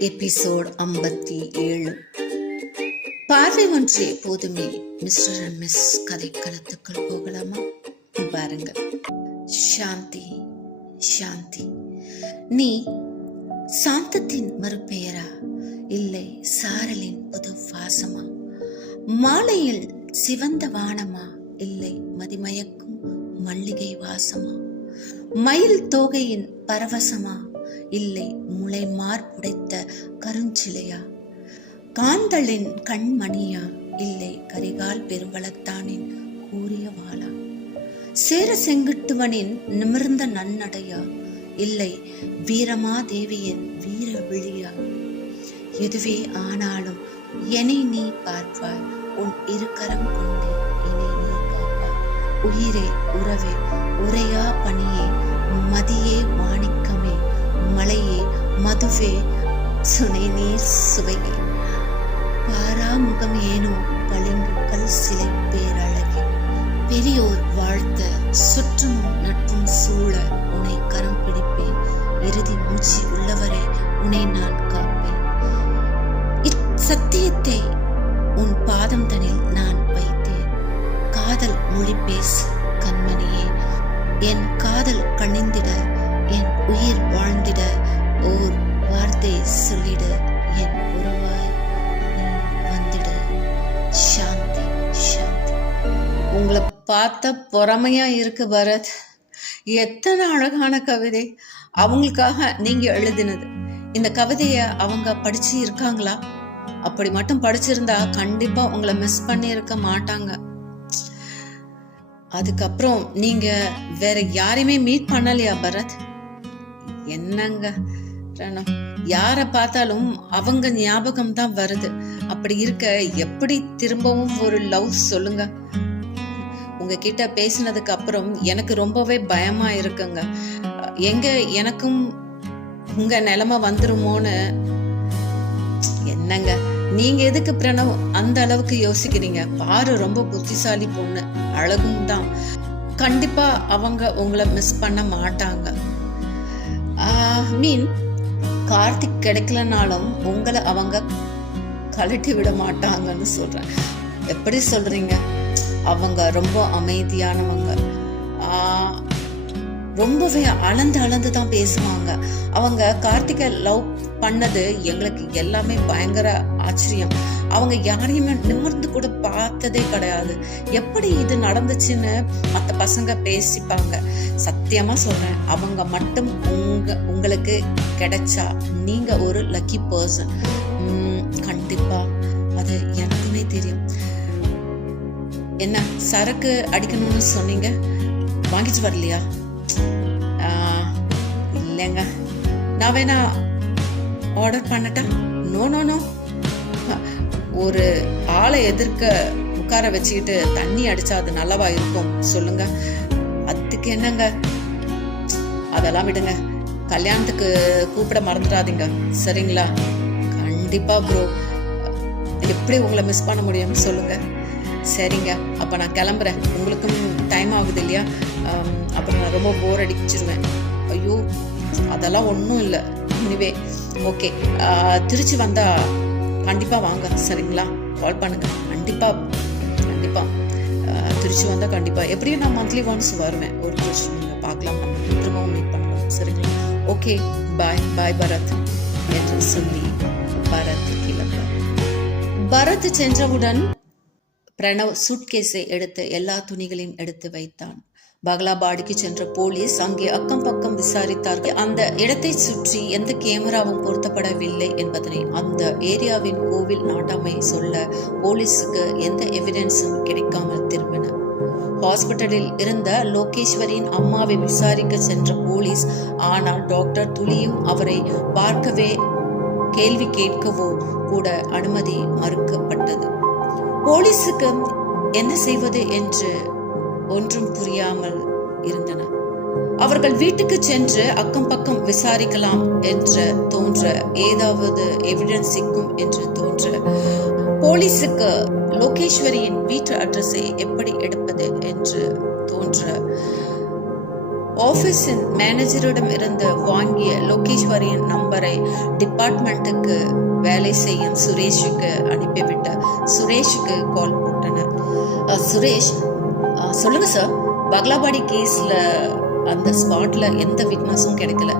Episode ஐம்பத்தி ஏழு பார்வை ஒன்றே போதுமே. மிஸ்டர் அண்ட் மிஸ் கதைக்களத்துக்குள் போகலாமா? பாருங்க. சாந்தி சாந்தி. நீ சாந்தத்தின் மறுபெயரா? இல்லை சாரலின் புது வாசமா மாலையில் சிவந்த வானமா? இல்லை மதிமயக்கும் மல்லிகை வாசமா? மயில் தோகையின் பரவசமா? இல்லை முளை மார்புடைத்த கருஞ்சிலையா? காந்தளின் கண்மணியா? இல்லை கரிகால் பெருவளத்தானின் கூறிய வாளா? சேர செங்குட்டுவனின் நிமிர்ந்த நன்னடையா? இல்லை வீரமாதேவியின் வீர விழியா? எதுவே ஆனாலும் என்னை நீ பார்ப்பாய். உன் இருக்கரம் கொண்டு என்னை நீ காப்பாய். உயிரே உறவே உரையா பணியே மதியே மாணிக்கமே மலையே மதுவே சுனை நீர் சுவையே. பாராமுகம் ஏனோ பளிங்கு கல் சிலை பேரழகே. பெரியோர் வாழ்த்த சுற்றும் நட்பும் சூழ உன்னை கரம் பிடிப்பேன். இறுதி மூச்சு உள்ளவரை உன்னை நான் காப்பேன். இச்சத்தியத்தை உன் பாதம் தனில் நான் வைத்தேன். காதல் மொழி பேசு கண்மணியே என் பார்த்த பொறாமையா இருக்கு பரத். எத்தனை அழகான கவிதை. அவங்களுக்காக நீங்க எழுதினது. இந்த கவிதைய அவங்க படிச்சு இருக்காங்களா? அப்படி மட்டும் படிச்சிருந்தா கண்டிப்பா உங்களை மிஸ் பண்ணி இருக்க மாட்டாங்க. அதுக்கப்புறம் நீங்க வேற யாரையுமே மீட் பண்ணலையா பரத்? என்னங்க பிரணம் யாரை பார்த்தாலும் அவங்க ஞாபகம் தான் வருது. அப்படி இருக்க எப்படி திரும்பவும் ஒரு லவ் சொல்லுங்க. உங்ககிட்ட பேசினதுக்கு அப்புறம் எனக்கு ரொம்பவே பயமா இருக்குங்க. எங்க எனக்கும் உங்க நிலைமை வந்துருமோன்னு என்னங்க? நீங்க எதுக்கு பிரணவ் அந்த அளவுக்கு யோசிக்கிறீங்க? பாரு ரொம்ப புத்திசாலி பொண்ணு. அழகும் தான். கண்டிப்பா அவங்க உங்களை மிஸ் பண்ண மாட்டாங்க. மீன் கார்த்திக் கிடைக்கலனாலும் உங்களை அவங்க கழட்டி விட மாட்டாங்கன்னு சொல்றேன். எப்படி சொல்றீங்க? அவங்க ரொம்ப அமைதியானவங்க. ரொம்பவே அளந்து அளந்து தான் பேசுவாங்க. அவங்க கார்த்திகை லவ் பண்ணது எங்களுக்கு எல்லாமே பயங்கர ஆச்சரியம். அவங்க யாரையுமே நிமிர்ந்து கூட பார்த்ததே கிடையாது. எப்படி இது நடந்துச்சுன்னு மற்ற பசங்க பேசிப்பாங்க. சத்தியமா சொல்றேன் அவங்க மட்டும் உங்க உங்களுக்கு கிடைச்சா நீங்க ஒரு லக்கி பர்சன் கண்டிப்பா. அது எனக்குமே தெரியும். என்ன சரக்கு அடிக்கணும்னு சொன்னீங்க? வாங்கிட்டு வரலையா? இல்லைங்க. நான் வேணா ஆர்டர் பண்ணட்டா? நோ நோ நோ ஒரு ஆளை எதிர்க்க உட்கார வச்சுக்கிட்டு தண்ணி அடிச்சா அது நல்லவா இருக்கும்? சொல்லுங்க. அதுக்கு என்னங்க? அதெல்லாம் விடுங்க. கல்யாணத்துக்கு கூப்பிட மறந்துடாதீங்க. சரிங்களா? கண்டிப்பா ப்ரோ எப்படி உங்களை மிஸ் பண்ண முடியும்னு சொல்லுங்க. சரிங்க. அப்போ நான் கிளம்புறேன். உங்களுக்கும் டைம் ஆகுது இல்லையா? அப்புறம் நான் ரொம்ப போர் அடிச்சிருவேன். ஐயோ அதெல்லாம் ஒன்றும் இல்லை. இனிவே ஓகே திருச்சி வந்தா கண்டிப்பாக வாங்க. சரிங்களா? கால் பண்ணுங்க. கண்டிப்பா கண்டிப்பா. திருச்சி வந்தால் கண்டிப்பா. எப்படியும் நான் மந்த்லி ஒன்ஸ் வருவேன். ஒரு திருச்சி நீங்கள் பார்க்கலாம். திரும்பவும் மீட் பண்ணலாம். சரிங்களா? Okay bye bye Bharath. என்று சொல்லி பரத் கிளம்ப பரத் சென்றவுடன் பிரணவ் சூட்கேஸை எடுத்து எல்லா துணிகளையும் எடுத்து வைத்தான். பகலாபாடுக்கு சென்ற போலீஸ் அங்கே அக்கம் பக்கம் விசாரித்தார்கள். அந்த இடத்தை சுற்றி எந்த கேமராவும் பொருத்தப்படவில்லை என்பதனை அந்த ஏரியாவின் கோவில் நாட்டாமை சொல்ல போலீஸுக்கு எந்த எவிடன்ஸும் கிடைக்காமல் திரும்பின. ஹாஸ்பிட்டலில் இருந்த லோகேஸ்வரியின் அம்மாவை விசாரிக்க சென்ற போலீஸ் ஆனால் டாக்டர் துளியும் அவரை பார்க்கவே கேள்வி கேட்கவோ? கூட அனுமதி மறுக்கப்பட்டது. போலீஸுக்கு என்ன செய்வது என்று ஒன்றும் புரியாமல் இருந்தன. அவர்கள் வீட்டுக்கு சென்று அக்கம் பக்கம் விசாரிக்கலாம் என்று தோன்ற ஏதாவது எவிடன்ஸ் சிக்கும் என்று தோன்ற போலீஸுக்கு லோகேஸ்வரியின் வீட்டு அட்ரஸை எப்படி எடுப்பது என்று தோன்ற ஆஃபீஸின் மேனேஜரிடம் இருந்து வாங்கிய லோகேஸ்வரியின் நம்பரை டிபார்ட்மெண்ட்டுக்கு வேலை செய்யும் சுரேஷுக்கு அனுப்பிவிட்டார். சுரேஷுக்கு கால் போட்டனர் சுரேஷ் சொல்லுங்கள் சொல்லுங்க சார் பக்லாபாடி கேஸில் அந்த ஸ்பாட்டில் எந்த விட்னஸும் கிடைக்கல.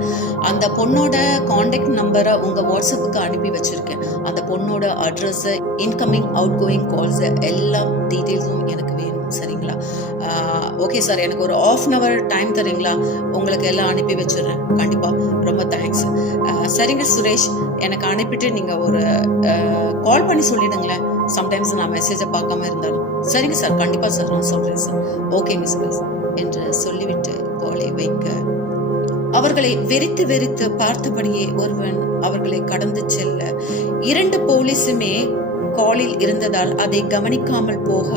அந்த பொண்ணோட காண்டாக்ட் நம்பரை உங்கள் வாட்ஸ்அப்புக்கு அனுப்பி வச்சுருக்கேன். அந்த பொண்ணோட address incoming outgoing calls எல்லா டீட்டெயில்ஸும் எனக்கு வேணும் சரிங்களா? ஓகே சார் எனக்கு ஒரு ஆஃப் அன் அவர் டைம் தரீங்களா? உங்களுக்கு எல்லாம் அனுப்பி வச்சிடுறேன். கண்டிப்பாக ரொம்ப தேங்க்ஸ் சரிங்க சுரேஷ். எனக்கு அனுப்பிட்டு நீங்க ஒரு கால் பண்ணி சொல்லிடுங்களேன். சம்டைம்ஸ் நான் மெசேஜை பார்க்காம இருந்தாலும். சரிங்க சார் கண்டிப்பா சார் நான் சொல்றேன் சார். ஓகேங்க சுரேஷ் என்று சொல்லிவிட்டு கோலை வைக்க. அவர்களை வெறித்து வெறித்து பார்த்தபடியே ஒருவன் அவர்களை கடந்து செல்ல. இரண்டு போலீஸுமே காலில் இருந்ததால் அதை கவனிக்காமல் போக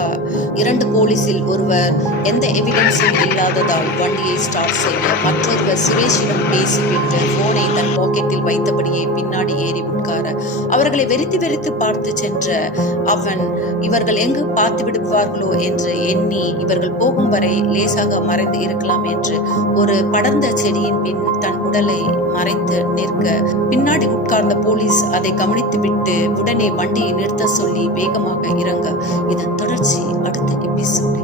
இரண்டு போலீஸில் ஒருவர் எந்த எவிடன்ஸும் இல்லாததால் வண்டியை ஸ்டார்ட் செய்ய மற்றொருவர் சுரேஷிடம் பேசிவிட்டு போனை தன் பாக்கெட்டில் வைத்தபடியே பின்னாடி ஏறி உட்கார அவர்களை வெறித்து வெறித்து பார்த்து சென்ற அவன் இவர்கள் எங்கு பார்த்து விடுவார்களோ? என்று எண்ணி இவர்கள் போகும் வரை லேசாக மறைந்து இருக்கலாம் என்று ஒரு படர்ந்த செடியின் பின் தன் உடலை மறைத்து நிற்க பின்னாடி உட்கார்ந்த போலீஸ் அதை கவனித்துவிட்டு உடனே வண்டியை நிறுத்த சொல்லி வேகமாக இறங்க. இதன் தொடர்ச்சி அடுத்த எபிசோடு